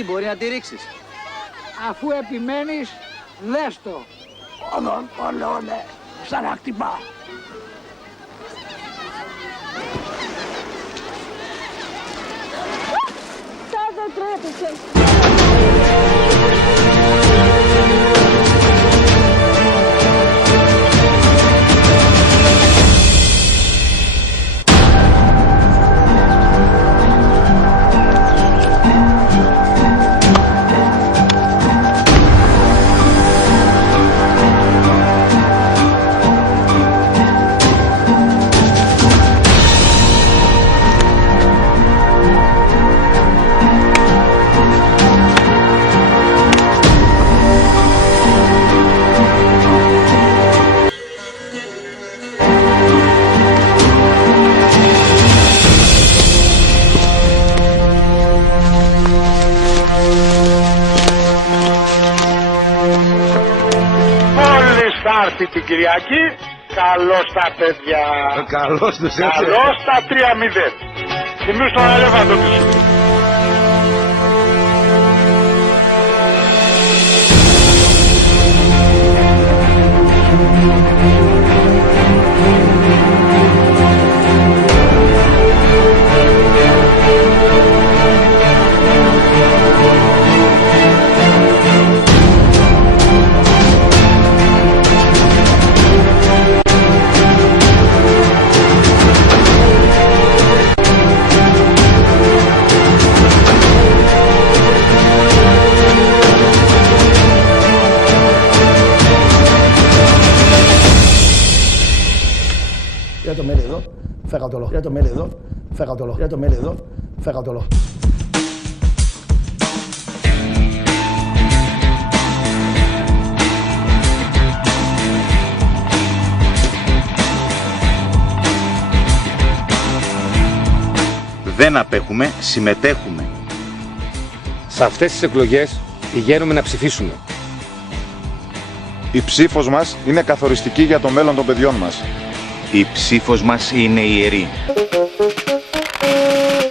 Γιατί μπορεί να τη ρίξεις? Αφού επιμένεις, δες το. Όλον, όλωνε, σαν να χτυπά. Σας δεν τρέπεσαι. Την Κυριακή, καλώς τα παιδιά. Καλώς τους έτσι. Καλώς τα 3-0. Θυμίους τον Αλέφαντο τους. Για το μέλι εδώ, φέγα το για το μέλι εδώ, φέγα το για το μέλι εδώ, φέγα το Δεν απέχουμε, συμμετέχουμε. Σε αυτές τις εκλογές πηγαίνουμε να ψηφίσουμε. Η ψήφος μας είναι καθοριστική για το μέλλον των παιδιών μας. Η ψήφος μας είναι ιερή.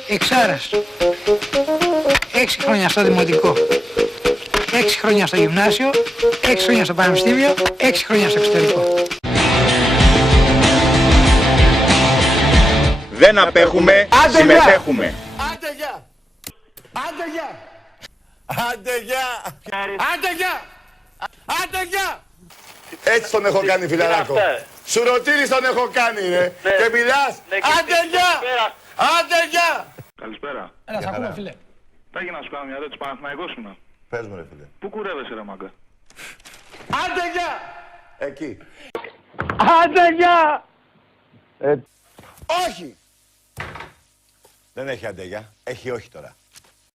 Εξάρας. 6 χρόνια στο δημοτικό. 6 χρόνια στο γυμνάσιο. 6 χρόνια στο πανεπιστήμιο. 6 χρόνια στο εξωτερικό. Δεν απέχουμε, συμμετέχουμε. Άντε γεια! Άντε γεια! Άντε γεια! Άντε γεια! Άντε γεια! Έτσι τον έχω κάνει, φιλαράκο. Σουρωτήρης τον έχω κάνει, ρε. Και μιλάς. Άντε γεια! Άντε γεια! Καλησπέρα. Έλα, σ' ακούμε, φίλε. Τάκη, να σου κάνω μια ερώτηση. Παναθηναϊκός ήμουν. Πες μου, ρε φίλε. Πού κουρεύεσαι, ρε μάγκα? Άντε γεια! Εκεί. Άντε γεια! Όχι! Δεν έχει άντε γεια. Έχει όχι τώρα.